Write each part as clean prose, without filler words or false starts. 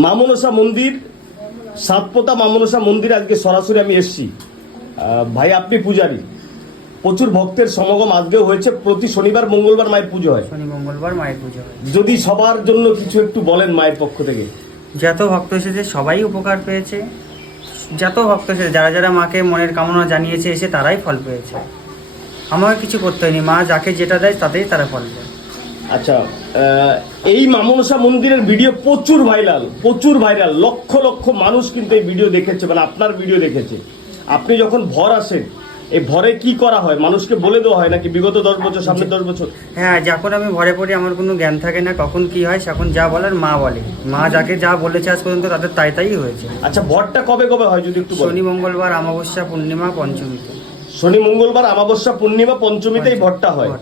মা মনসা মন্দির, সাতপোতা মা মনসা মন্দির আজকে সরাসরি আমি এসেছি। ভাই আপনি পূজারী, প্রচুর ভক্তের সমাগম আজকেও হয়েছে। প্রতি শনিবার মঙ্গলবার মায়ের পুজো হয়। শনি মঙ্গলবার মায়ের পুজো হয়। যদি সবার জন্য কিছু একটু বলেন মায়ের পক্ষ থেকে। যত ভক্ত এসেছে সবাই উপকার পেয়েছে। যত ভক্ত এসেছে, যারা যারা মাকে মনের কামনা জানিয়েছে এসে তারাই ফল পেয়েছে। আমাকে কিছু করতে হয়নি, মা যাকে যেটা দেয় তাতেই তারা ফল পায়। আচ্ছা, এই মা মনসা মন্দিরের ভিডিও প্রচুর ভাইরাল, লক্ষ লক্ষ মানুষ কিন্তু এই ভিডিও দেখেছে, মানে আপনার ভিডিও দেখেছে। আপনি যখন ভর আসেন, এই ভরে কি করা হয় মানুষকে বলে দেওয়া হয় নাকি বিগত 10 বছর, সামনে 10 বছর? হ্যাঁ, যখন আমি ভরে পড়ি আমার কোনো জ্ঞান থাকে না কখন কি হয়, তখন যা বলার মা বলে। মা যাকে যা বলেছে আজ পর্যন্ত তাদের তাই হয়েছে। আচ্ছা, ভরটা কবে কবে হয় যদি একটু বলেন? শনি মঙ্গলবার, অমাবস্যা, পূর্ণিমা, পঞ্চমীতে। শনি মঙ্গলবার, অমাবস্যা, পূর্ণিমা, পঞ্চমীতে এই ভরটা হয়।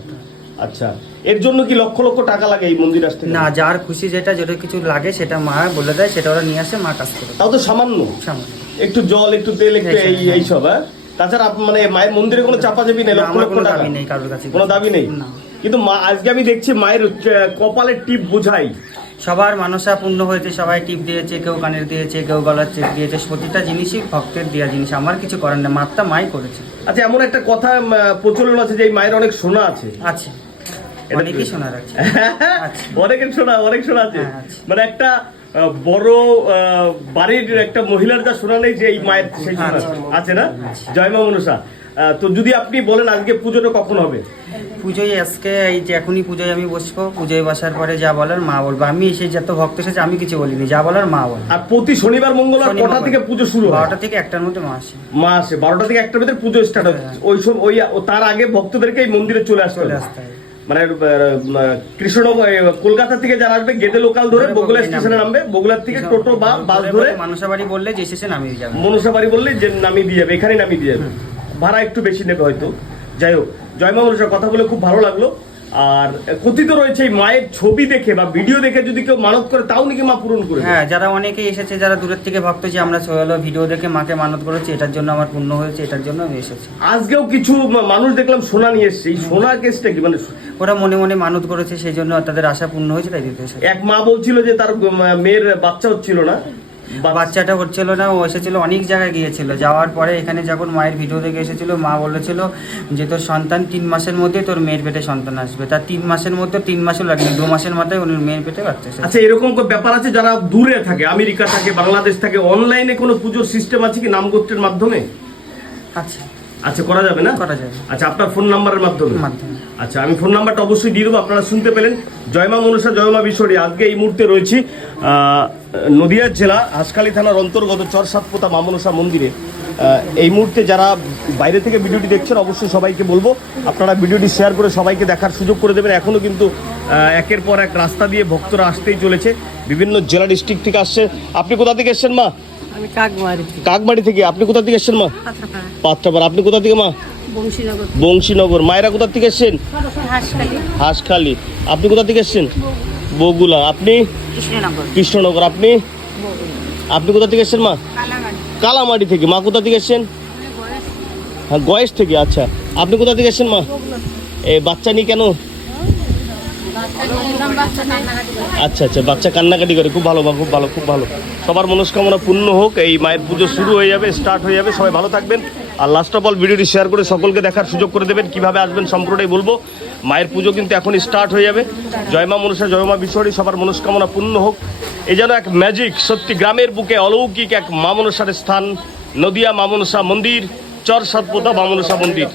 আচ্ছা, এর জন্য কি লক্ষ লক্ষ টাকা লাগে এই মন্দির আসতে? না, যার খুশি যেটা কিছু লাগে সেটা মা বলে দেয়, সেটা ওরা নিয়ে আসে, মা কাজ করে। তাও তো সামান্য একটু জল, একটু তেল, একটু এইসব। হ্যাঁ, তাছাড়া মানে মায়ের মন্দিরে কোনো চাপাচাপি নেই, লক্ষ লক্ষ টাকা নেই, কারোর কাছে কোনো দাবি নেই। কিন্তু মা আজকে আমি দেখছি মায়ের কপালের টিপ বোঝাই। সবার মানসা পূর্ণ হয়েছে, সবাই টিপ দিয়েছে, কেউ কানের দিয়েছে, কেউ গলার চেক দিয়েছে। প্রতিটা জিনিসই ভক্তের দেওয়া জিনিস, আমার কিছু করার নেই, মাত্রা মাই করেছে। আচ্ছা, এমন একটা কথা প্রচলন আছে যে এই মায়ের অনেক সোনা আছে। আছে, অনেকই সোনা আছে। অনেক সোনা আছে। মানে একটা বড় বাড়ির একটা মহিলার যা সোনা নেই, যে এই মায়ের সেই সোনা আছে না? জয় মা মনসা। তো যদি আপনি বলেন আজকে পুজোটা কখন হবে? পুজোয় আজকে এই যে এখনই পুজোয় আমি বসবো, পুজোয় বসার পরে যা বলার মা বলবো। আমি এসে যত ভক্ত এসেছে আমি কিছু বলিনি, যা বলার মা বল। আর প্রতি শনিবার মঙ্গলবার কটা থেকে পুজো শুরু হয়? 12টা থেকে 1টার মধ্যে মা আসে। 12টা থেকে 1টার মধ্যে পুজো স্টার্ট হয়। ওই তার আগে ভক্তদেরকে এই মন্দিরে চলে আসতে হয়। মানে কৃষ্ণনগর, কলকাতা থেকে যারা আসবে গেদে লোকাল ধরে বগুলা স্টেশনে নামবে, বগুলার থেকে টোটো বা বাস ধরে মনসাবাড়ি বললে যে স্টেশন নামিয়ে যাবে, মনসাবাড়ি বললে যে নামিয়ে দিয়ে যাবে, এখানে নামিয়ে দিয়ে যাবে। ভাড়া একটু বেশি নেবে হয়তো। যাই হোক, জয় মা মনসার কথা বলে খুব ভালো লাগলো। আর কথিত রয়েছে এই মায়ের ছবি দেখে বা ভিডিও দেখে যদি কেউ মানত করে তাও নাকি মা পূরণ করে। হ্যাঁ, যারা অনেকেই এসেছে, যারা দূরের থেকে ভক্ত, যে আমরা ভিডিও দেখে মাকে মানত করেছি, এটার জন্য আমার পূর্ণ হয়েছে, এটার জন্য আমি এসেছি। আজকেও কিছু মানুষ দেখলাম সোনা নিয়ে এসছে। এই সোনা কেসটা কি? মানে ওরা মনে মনে মানত করেছে, সেই জন্য তাদের আশা পূর্ণ হয়েছে, তাই দিতে এসেছে। এক মা বলছিল যে তার মেয়ের বাচ্চা হচ্ছিল না, বাচ্চাটা হচ্ছিল না। ও এসেছিল, অনেক জায়গায় গিয়েছিল, যাওয়ার পরে এখানে যখন মায়ের ভিডিও দেখে এসেছিল, মা বলেছিল যে তোর সন্তান 3 মাসের মধ্যে তোর মেয়ের পেটে সন্তান আসবে। তার 3 মাসের মধ্যে 3 মাসও লাগেনি, 2 মাসের মাথায় ওর মেয়ের পেটে বাচ্চা এসেছে। আচ্ছা, এরকম কোনো ব্যাপার আছে যারা দূরে থাকে, আমেরিকা থাকে, বাংলাদেশ থাকে, অনলাইনে কোনো পুজোর সিস্টেম আছে কি নামগোত্রের মাধ্যমে? আচ্ছা আচ্ছা, করা যাবে না? করা যাবে। আচ্ছা, আপনার ফোন নাম্বারের মাধ্যমে? আচ্ছা, আমি ফোন নাম্বারটা অবশ্যই দিয়ে দেবো, আপনারা শুনতে পেলেন। জয় মা মনসা, জয় মা বিশ্বরী। আজকে এই মুহূর্তে রয়েছি নদিয়া জেলা হাসখালী থানার অন্তর্গত চর সাতপোতা মা মনসা মন্দিরে। এই মুহূর্তে যারা বাইরে থেকে ভিডিওটি দেখছেন অবশ্যই সবাইকে বলবো আপনারা ভিডিওটি শেয়ার করে সবাইকে দেখার সুযোগ করে দেবেন। এখনও কিন্তু একের পর এক রাস্তা দিয়ে ভক্তরা আসতেই চলেছে, বিভিন্ন জেলা ডিস্ট্রিক্ট থেকে আসছে। আপনি কোথা থেকে এসছেন মা? কাকবাড়ি থেকে। আপনি কোথা থেকে এসছেন মা? পাত্রাপাড়া। আপনি কোথা থেকে মা? বংশীনগর। মায়েরা কোথা থেকে এসছেন? হাঁসখালি। আপনি কোথা থেকে এসছেন? বগুলা। আপনি? কৃষ্ণনগর। আপনি কোথা থেকে এসছেন মা? কালামাটি থেকে। মা কোথা থেকে এসছেন? হ্যাঁ, গয়েশ থেকে। আচ্ছা, আপনি কোথা থেকে এসছেন মা? এই বাচ্চা নিয়ে কেন? আচ্ছা, বাচ্চা কান্নাকাটি করে। খুব ভালো মা, খুব ভালো, খুব ভালো। সবার মনস্কামনা পূর্ণ হোক। এই মায়ের পুজো শুরু হয়ে যাবে, স্টার্ট হয়ে যাবে। সবাই ভালো থাকবেন। আর লাস্ট অফ অল ভিডিওটি শেয়ার করে সকলকে দেখার সুযোগ করে দেবেন। কিভাবে আসবেন সম্পূর্ণটাই বলবো। মায়ের পুজো কিন্তু এখনই স্টার্ট হয়ে যাবে। জয় মা মনসা, জয় মা বিশ্বরী। সবার মনস্কামনা পূর্ণ হোক। এই যেন এক ম্যাজিক, সত্যি গ্রামের বুকে অলৌকিক এক মা মনসার স্থান, নদিয়া মা মনসা মন্দির, চর সাতপোতা মা মনসা মন্দির।